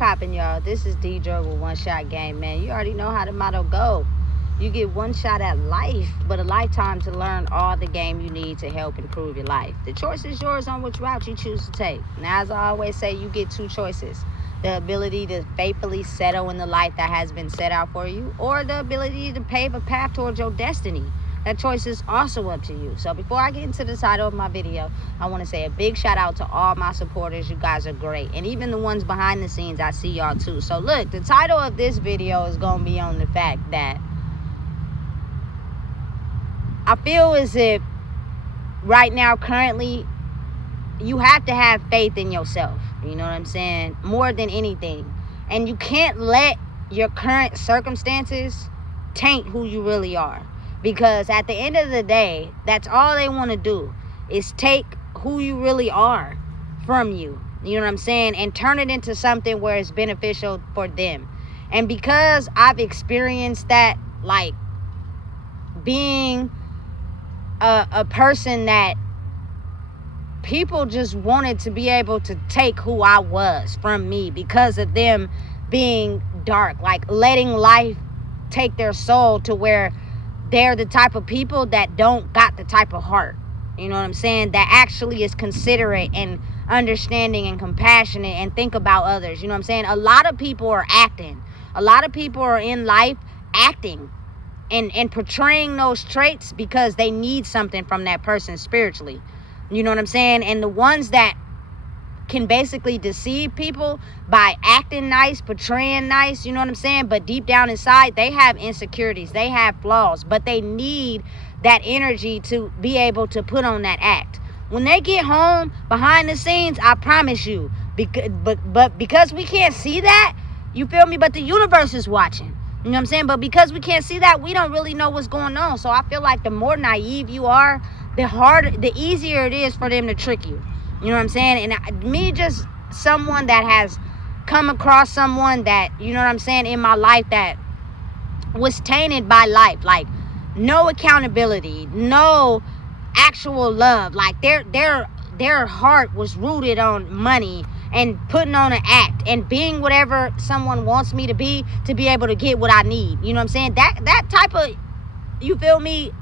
poppin', y'all? This is D-Joy with One Shot Game, man. You already know how the motto go. You get one shot at life, but a lifetime to learn all the game you need to help improve your life. The choice is yours on which route you choose to take. Now, as I always say, you get two choices. The ability to faithfully settle in the life that has been set out for you, or the ability to pave a path towards your destiny. That choice is also up to you. So before I get into the title of my video, I want to say a big shout out to all my supporters. You guys are great. And even the ones behind the scenes, I see y'all too. So look, the title of this video is going to be on the fact that I feel as if right now, currently, you have to have faith in yourself. You know what I'm saying? More than anything. And you can't let your current circumstances taint who you really are. Because at the end of the day, that's all they want to do is take who you really are from you. You know what I'm saying? And turn it into something where it's beneficial for them. And because I've experienced that, like being a person that people just wanted to be able to take who I was from me because of them being dark, like letting life take their soul to where they're the type of people that don't got the type of heart, you know what I'm saying, that actually is considerate and understanding and compassionate and think about others. You know what I'm saying? A lot of people are acting. A lot of people are in life acting and portraying those traits because they need something from that person spiritually. You know what I'm saying? And the ones that can basically deceive people by acting nice, portraying nice, you know what I'm saying? But deep down inside, they have insecurities, they have flaws, but they need that energy to be able to put on that act. When they get home behind the scenes, I promise you, but because we can't see that, you feel me? But the universe is watching. You know what I'm saying? But because we can't see that, we don't really know what's going on. So I feel like the more naive you are, the easier it is for them to trick you. You know what I'm saying? And me, just someone that has come across someone that, you know what I'm saying, in my life that was tainted by life. Like, no accountability, no actual love. Like, their heart was rooted on money and putting on an act and being whatever someone wants me to be able to get what I need. You know what I'm saying? That type of, you feel me,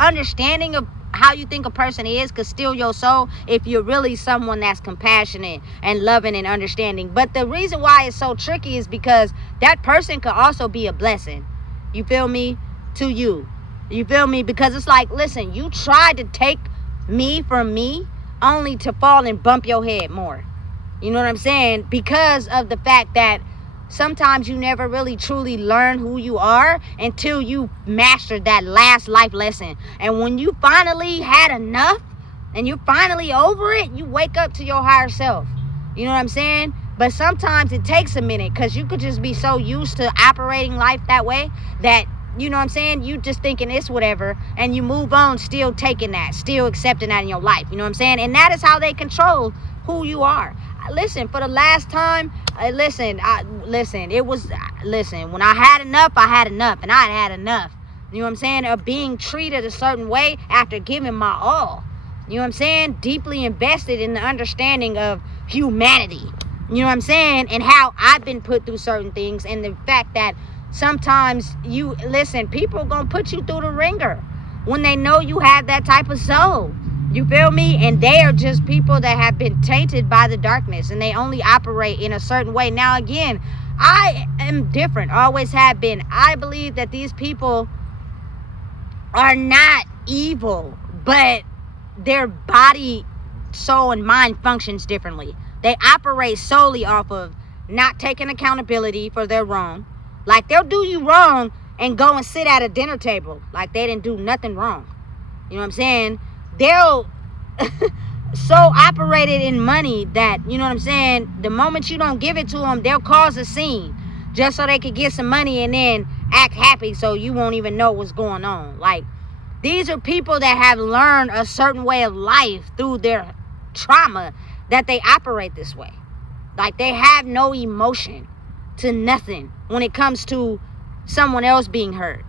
understanding of how you think a person is could steal your soul if you're really someone that's compassionate and loving and understanding. But the reason why it's so tricky is because that person could also be a blessing, you feel me, to you. You feel me? Because it's like, listen, you tried to take me from me only to fall and bump your head more. You know what I'm saying? Because of the fact that sometimes you never really truly learn who you are until you mastered that last life lesson. And when you finally had enough and you're finally over it, you wake up to your higher self. You know what I'm saying? But sometimes it takes a minute because you could just be so used to operating life that way that, you know what I'm saying, you just thinking it's whatever, and you move on still taking that, still accepting that in your life. You know what I'm saying? And that is how they control who you are. Listen, for the last time, listen, when I had enough, and I had enough, you know what I'm saying, of being treated a certain way after giving my all. You know what I'm saying? Deeply invested in the understanding of humanity. You know what I'm saying? And how I've been put through certain things, and the fact that sometimes people gonna put you through the ringer when they know you have that type of soul. You feel me? And they are just people that have been tainted by the darkness, and they only operate in a certain way. Now, again, I am different, always have been. I believe that these people are not evil, but their body, soul, and mind functions differently. They operate solely off of not taking accountability for their wrong. Like, they'll do you wrong and go and sit at a dinner table like they didn't do nothing wrong. You know what I'm saying? They'll so operated in money that, you know what I'm saying, the moment you don't give it to them, they'll cause a scene just so they could get some money and then act happy so you won't even know what's going on. Like, these are people that have learned a certain way of life through their trauma, that they operate this way. Like, they have no emotion to nothing when it comes to someone else being hurt.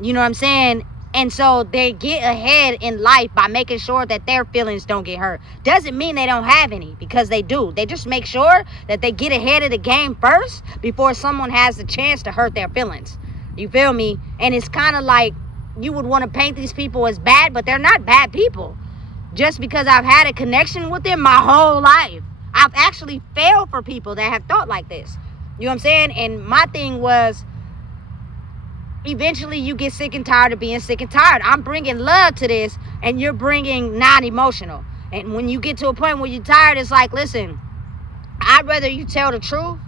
You know what I'm saying? And so they get ahead in life by making sure that their feelings don't get hurt. Doesn't mean they don't have any, because they do. They just make sure that they get ahead of the game first before someone has the chance to hurt their feelings. You feel me? And it's kind of like you would want to paint these people as bad, but they're not bad people. Just because I've had a connection with them my whole life. I've actually failed for people that have thought like this. You know what I'm saying? And my thing was, eventually you get sick and tired of being sick and tired. I'm bringing love to this, and you're bringing non-emotional. And when you get to a point where you're tired, it's like, listen, I'd rather you tell the truth.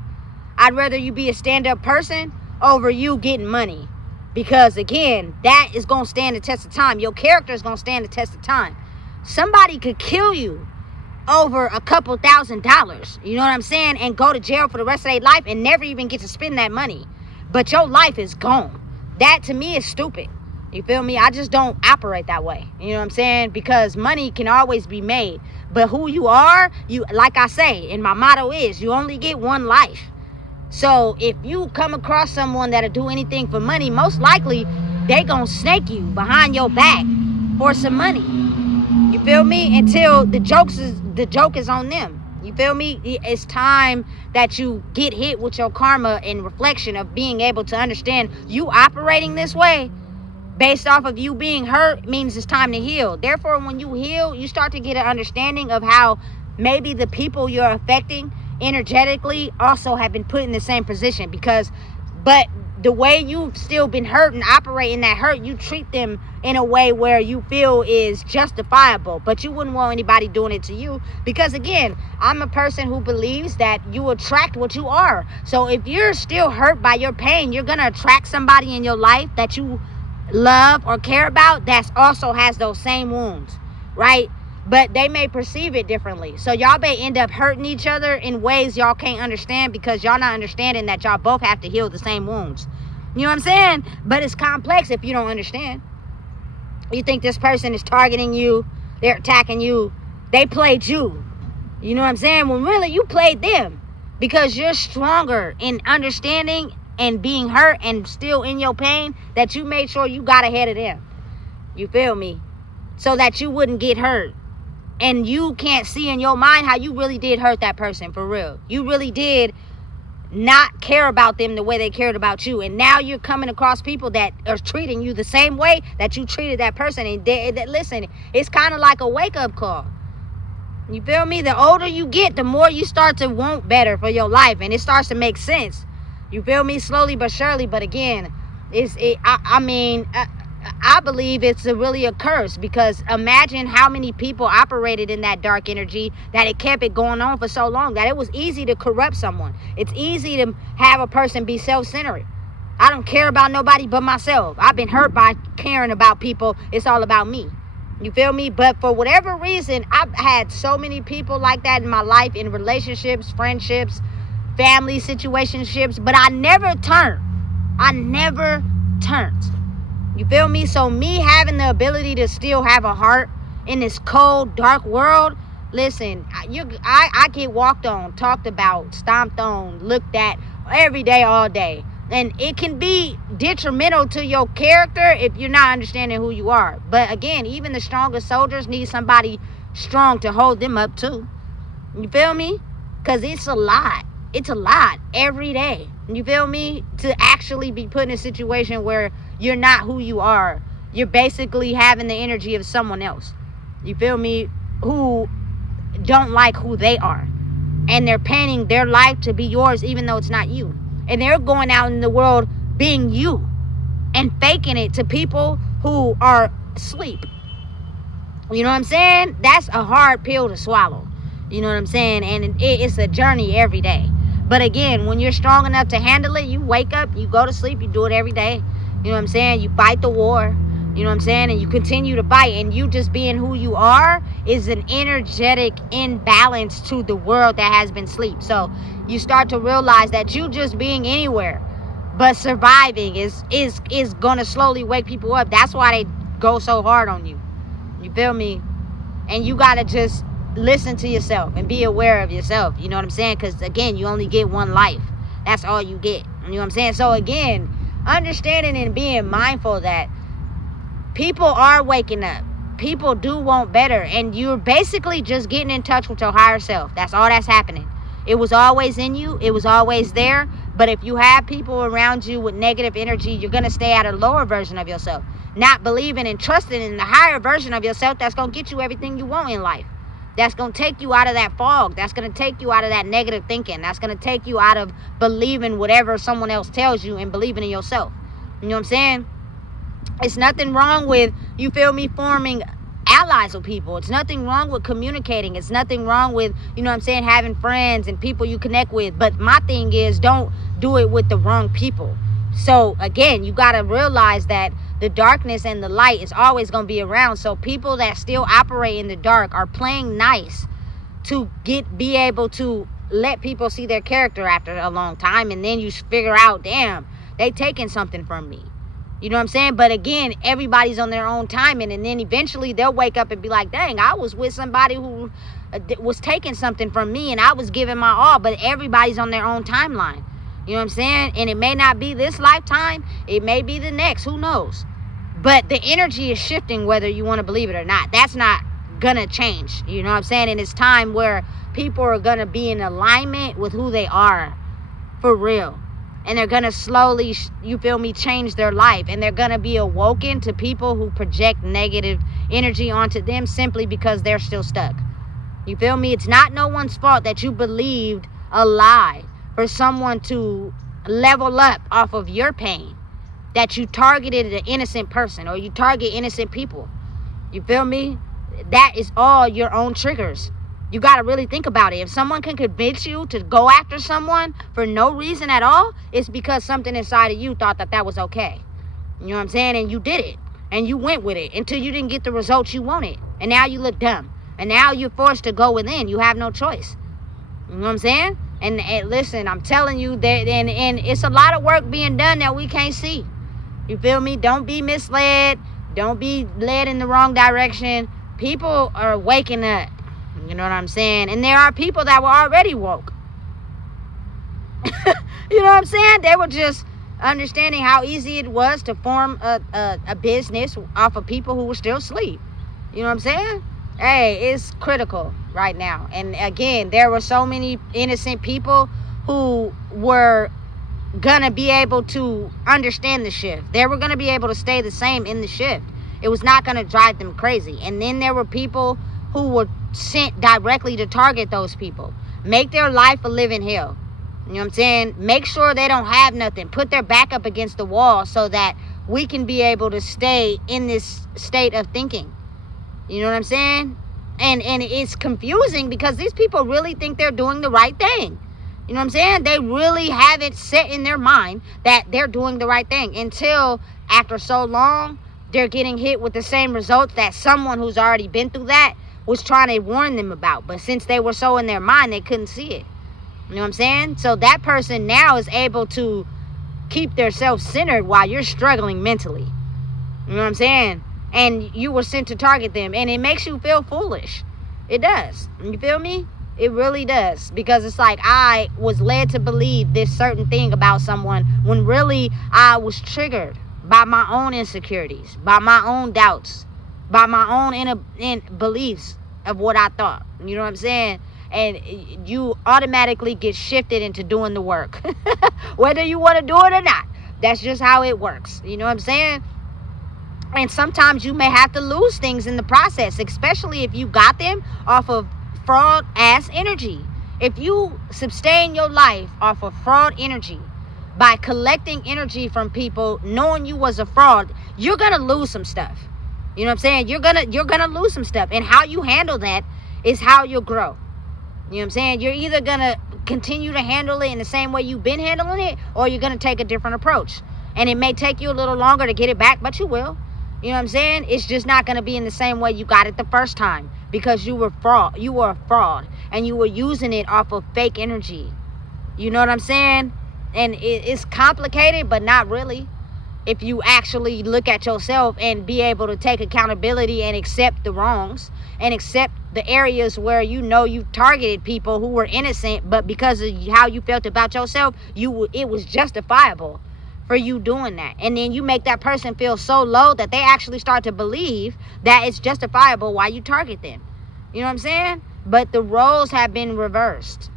I'd rather you be a stand-up person over you getting money. Because, again, that is going to stand the test of time. Your character is going to stand the test of time. Somebody could kill you over a couple $1,000s, you know what I'm saying, and go to jail for the rest of their life and never even get to spend that money. But your life is gone. That, to me, is stupid. You feel me? I just don't operate that way. You know what I'm saying? Because money can always be made. But who you are, you, like I say, and my motto is, you only get one life. So if you come across someone that'll do anything for money, most likely they gonna snake you behind your back for some money. You feel me? Until the joke is on them. You feel me? It's time that you get hit with your karma and reflection of being able to understand you operating this way based off of you being hurt means it's time to heal. Therefore, when you heal, you start to get an understanding of how maybe the people you're affecting energetically also have been put in the same position, but the way you've still been hurt and operating that hurt, you treat them in a way where you feel is justifiable, but you wouldn't want anybody doing it to you, because again, I'm a person who believes that you attract what you are. So if you're still hurt by your pain, you're gonna attract somebody in your life that you love or care about that also has those same wounds, right? But they may perceive it differently. So y'all may end up hurting each other in ways y'all can't understand, because y'all not understanding that y'all both have to heal the same wounds. You know what I'm saying? But it's complex if you don't understand. You think this person is targeting you, they're attacking you, they played you. You know what I'm saying? When really you played them, because you're stronger in understanding and being hurt and still in your pain, that you made sure you got ahead of them. You feel me? So that you wouldn't get hurt. And you can't see in your mind how you really did hurt that person for real. You really did not care about them the way they cared about you. And now you're coming across people that are treating you the same way that you treated that person. And listen, it's kind of like a wake-up call. You feel me? The older you get, the more you start to want better for your life. And it starts to make sense. You feel me? Slowly but surely. But again, I believe it's really a curse, because imagine how many people operated in that dark energy that it kept it going on for so long, that it was easy to corrupt someone. It's easy to have a person be self-centered. I don't care about nobody but myself. I've been hurt by caring about people. It's all about me. You feel me? But for whatever reason, I've had so many people like that in my life, in relationships, friendships, family situationships, but I never turned. You feel me? So me having the ability to still have a heart in this cold, dark world, listen, I get walked on, talked about, stomped on, looked at every day, all day. And it can be detrimental to your character if you're not understanding who you are. But again, even the strongest soldiers need somebody strong to hold them up too. You feel me? Because it's a lot. It's a lot every day. You feel me? To actually be put in a situation where you're not who you are. You're basically having the energy of someone else. You feel me? Who don't like who they are. And they're painting their life to be yours even though it's not you. And they're going out in the world being you and faking it to people who are asleep. You know what I'm saying? That's a hard pill to swallow. You know what I'm saying? And it's a journey every day. But again, when you're strong enough to handle it, you wake up, you go to sleep, you do it every day. You know what I'm saying? You fight the war. You know what I'm saying? And you continue to fight. And you just being who you are is an energetic imbalance to the world that has been asleep. So you start to realize that you just being anywhere but surviving is going to slowly wake people up. That's why they go so hard on you. You feel me? And you got to just listen to yourself and be aware of yourself. You know what I'm saying? Because again, you only get one life. That's all you get. You know what I'm saying? So again, understanding and being mindful that people are waking up. People do want better, and you're basically just getting in touch with your higher self. That's all that's happening. It was always in you. It was always there. But if you have people around you with negative energy, you're going to stay at a lower version of yourself, not believing and trusting in the higher version of yourself that's going to get you everything you want in life. That's going to take you out of that fog. That's going to take you out of that negative thinking. That's going to take you out of believing whatever someone else tells you and believing in yourself. You know what I'm saying? It's nothing wrong with, you feel me, forming allies with people. It's nothing wrong with communicating. It's nothing wrong with, you know what I'm saying, having friends and people you connect with. But my thing is, don't do it with the wrong people. So again, you got to realize that the darkness and the light is always going to be around. So people that still operate in the dark are playing nice to be able to let people see their character after a long time. And then you figure out, damn, they taking something from me. You know what I'm saying? But again, everybody's on their own timing. And then eventually they'll wake up and be like, dang, I was with somebody who was taking something from me and I was giving my all. But everybody's on their own timeline. You know what I'm saying? And it may not be this lifetime. It may be the next. Who knows? But the energy is shifting whether you want to believe it or not. That's not going to change. You know what I'm saying? And it's time where people are going to be in alignment with who they are. For real. And they're going to slowly, you feel me, change their life. And they're going to be awoken to people who project negative energy onto them simply because they're still stuck. You feel me? It's not no one's fault that you believed a lie for someone to level up off of your pain. That you targeted an innocent person or you target innocent people. You feel me? That is all your own triggers. You got to really think about it. If someone can convince you to go after someone for no reason at all, it's because something inside of you thought that that was okay. You know what I'm saying? And you did it. And you went with it until you didn't get the results you wanted. And now you look dumb. And now you're forced to go within. You have no choice. You know what I'm saying? And listen, I'm telling you that, and it's a lot of work being done that we can't see. You feel me? Don't be misled. Don't be led in the wrong direction. People are waking up. You know what I'm saying? And there are people that were already woke. You know what I'm saying? They were just understanding how easy it was to form a business off of people who were still asleep. You know what I'm saying? Hey, it's critical right now. And again, there were so many innocent people who were gonna be able to understand the shift. They were gonna be able to stay the same in the shift. It was not gonna drive them crazy. And then there were people who were sent directly to target those people. Make their life a living hell. You know what I'm saying? Make sure they don't have nothing. Put their back up against the wall so that we can be able to stay in this state of thinking. You know what I'm saying? And it's confusing because these people really think they're doing the right thing. You know what I'm saying? They really have it set in their mind that they're doing the right thing until after so long, they're getting hit with the same results that someone who's already been through that was trying to warn them about. But since they were so in their mind, they couldn't see it. You know what I'm saying? So that person now is able to keep their self-centered while you're struggling mentally. You know what I'm saying? And you were sent to target them. And it makes you feel foolish. It does. You feel me? It really does. Because it's like I was led to believe this certain thing about someone when really I was triggered by my own insecurities, by my own doubts, by my own inner beliefs of what I thought. You know what I'm saying? And you automatically get shifted into doing the work. Whether you want to do it or not. That's just how it works. You know what I'm saying? And sometimes you may have to lose things in the process, especially if you got them off of fraud ass energy. If you sustain your life off of fraud energy by collecting energy from people knowing you was a fraud, you're gonna lose some stuff. You know what I'm saying? You're gonna lose some stuff. And how you handle that is how you'll grow. You know what I'm saying? You're either gonna continue to handle it in the same way you've been handling it, or you're gonna take a different approach. And it may take you a little longer to get it back, but you will. You know what I'm saying? It's just not going to be in the same way you got it the first time because you were fraud. You were a fraud and you were using it off of fake energy. You know what I'm saying? And it's complicated, but not really. If you actually look at yourself and be able to take accountability and accept the wrongs and accept the areas where you know you targeted people who were innocent, but because of how you felt about yourself, it was justifiable for you doing that. And then you make that person feel so low that they actually start to believe that it's justifiable why you target them. You know what I'm saying? But the roles have been reversed.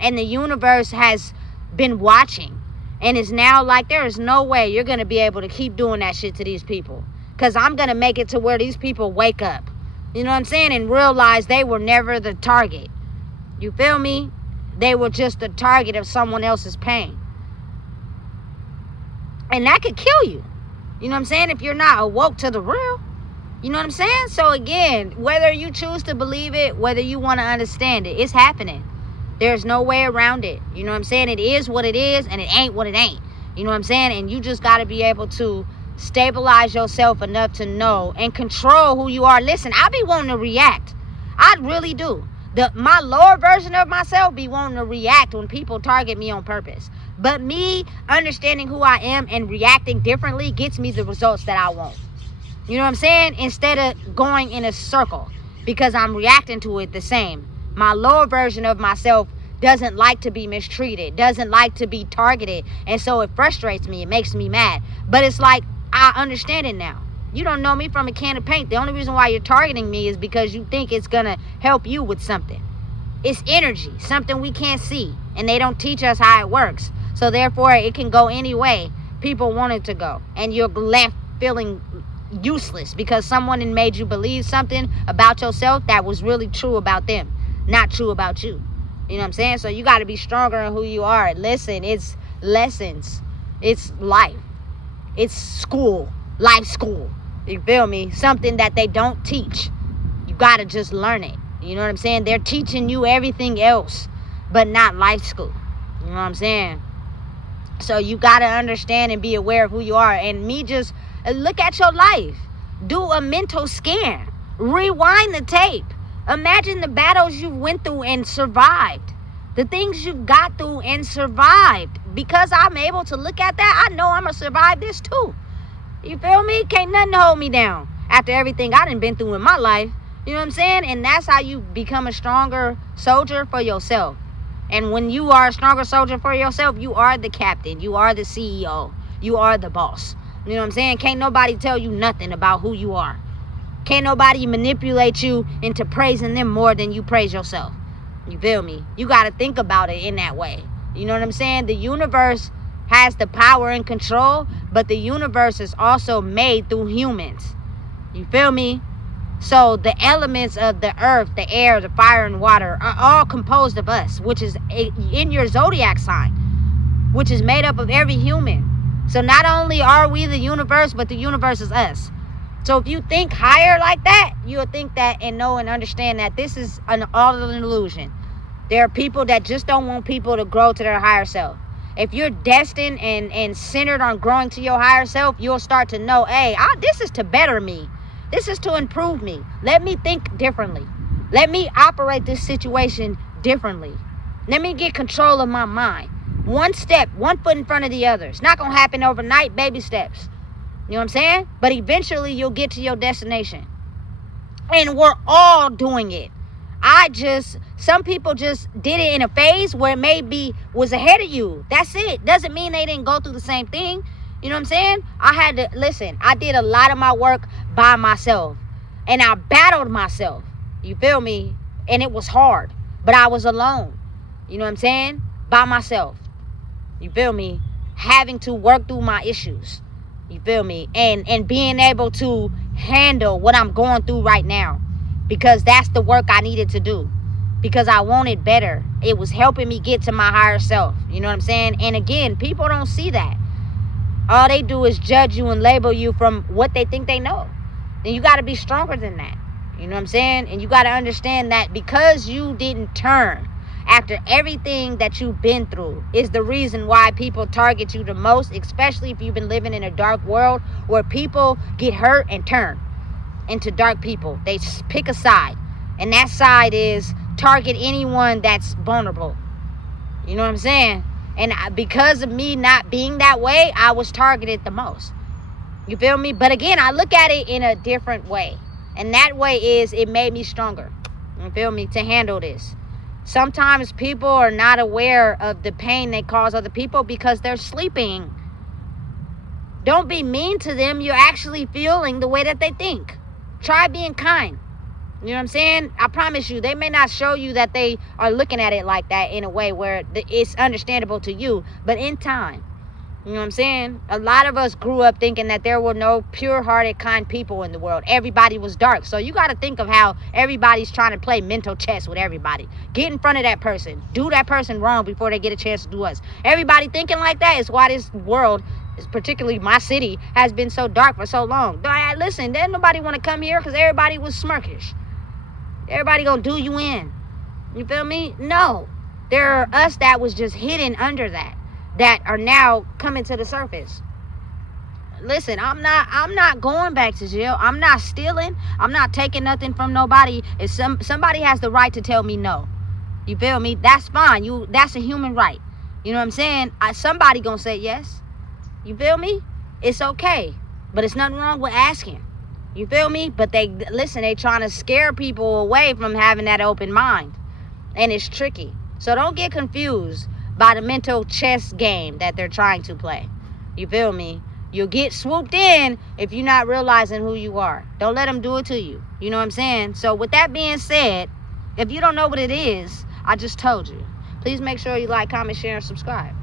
And the universe has been watching. And it's now like, there is no way you're going to be able to keep doing that shit to these people. Because I'm going to make it to where these people wake up. You know what I'm saying? And realize they were never the target. You feel me? They were just the target of someone else's pain. And that could kill you. You know what I'm saying? If you're not awoke to the real. You know what I'm saying? So again, whether you choose to believe it, whether you want to understand it, it's happening. There's no way around it. You know what I'm saying? It is what it is, and it ain't what it ain't. You know what I'm saying? And you just got to be able to stabilize yourself enough to know and control who you are. Listen, I be wanting to react. I really do. My lower version of myself be wanting to react when people target me on purpose. But me understanding who I am and reacting differently gets me the results that I want. You know what I'm saying? Instead of going in a circle, because I'm reacting to it the same. My lower version of myself doesn't like to be mistreated, doesn't like to be targeted. And so it frustrates me. It makes me mad. But it's like, I understand it now. You don't know me from a can of paint. The only reason why you're targeting me is because you think it's going to help you with something. It's energy, something we can't see. And they don't teach us how it works. So therefore, it can go any way people want it to go. And you're left feeling useless because someone had made you believe something about yourself that was really true about them, not true about you. You know what I'm saying? So you got to be stronger in who you are. Listen, it's lessons. It's life. It's school. Life school. You feel me? Something that they don't teach. You got to just learn it. You know what I'm saying? They're teaching you everything else, but not life school. You know what I'm saying? So you got to understand and be aware of who you are. And me just look at your life. Do a mental scan. Rewind the tape. Imagine the battles you went through and survived. The things you got through and survived. Because I'm able to look at that, I know I'm going to survive this too. You feel me? Can't nothing hold me down after everything I done been through in my life. You know what I'm saying? And that's how you become a stronger soldier for yourself. And when you are a stronger soldier for yourself, you are the captain. You are the CEO. You are the boss. You know what I'm saying? Can't nobody tell you nothing about who you are. Can't nobody manipulate you into praising them more than you praise yourself. You feel me? You got to think about it in that way. You know what I'm saying? The universe has the power and control, but the universe is also made through humans. You feel me? So the elements of the earth, the air, the fire, and water are all composed of us, which is in your zodiac sign, which is made up of every human. So not only are we the universe, but the universe is us. So if you think higher like that, you'll think that and know and understand that this is all an illusion. There are people that just don't want people to grow to their higher self. If you're destined and centered on growing to your higher self, you'll start to know, hey, this is to better me. This is to improve me. Let me think differently. Let me operate this situation differently. Let me get control of my mind. One step, one foot in front of the other. It's not going to happen overnight, baby steps. You know what I'm saying? But eventually you'll get to your destination. And we're all doing it. Some people just did it in a phase where maybe was ahead of you. That's it. Doesn't mean they didn't go through the same thing. You know what I'm saying? I did a lot of my work by myself. And I battled myself. You feel me? And it was hard. But I was alone. You know what I'm saying? By myself. You feel me? Having to work through my issues. You feel me? And being able to handle what I'm going through right now. Because that's the work I needed to do. Because I wanted better. It was helping me get to my higher self. You know what I'm saying? And again, people don't see that. All they do is judge you and label you from what they think they know. Then you got to be stronger than that. You know what I'm saying? And you got to understand that because you didn't turn after everything that you've been through is the reason why people target you the most, especially if you've been living in a dark world where people get hurt and turn into dark people. They pick a side. And that side is target anyone that's vulnerable. You know what I'm saying? And because of me not being that way, I was targeted the most. You feel me? But again, I look at it in a different way. And that way is it made me stronger. You feel me? To handle this. Sometimes people are not aware of the pain they cause other people because they're sleeping. Don't be mean to them. You're actually feeling the way that they think. Try being kind. You know what I'm saying? I promise you, they may not show you that they are looking at it like that in a way where it's understandable to you, but in time. You know what I'm saying? A lot of us grew up thinking that there were no pure-hearted, kind people in the world. Everybody was dark. So you got to think of how everybody's trying to play mental chess with everybody. Get in front of that person. Do that person wrong before they get a chance to do us. Everybody thinking like that is why this world, particularly my city, has been so dark for so long. Listen, there's nobody want to come here because everybody was smirkish. Everybody gonna do you in. You feel me? No. There are us that was just hidden under that are now coming to the surface. Listen, I'm not going back to jail. I'm not stealing. I'm not taking nothing from nobody. If somebody has the right to tell me no. You feel me? That's fine. That's a human right. You know what I'm saying? Somebody gonna say yes. You feel me? It's okay. But it's nothing wrong with asking. You feel me? But they trying to scare people away from having that open mind. And it's tricky. So don't get confused by the mental chess game that they're trying to play. You feel me? You'll get swooped in if you're not realizing who you are. Don't let them do it to you. You know what I'm saying? So with that being said, if you don't know what it is, I just told you. Please make sure you like, comment, share, and subscribe.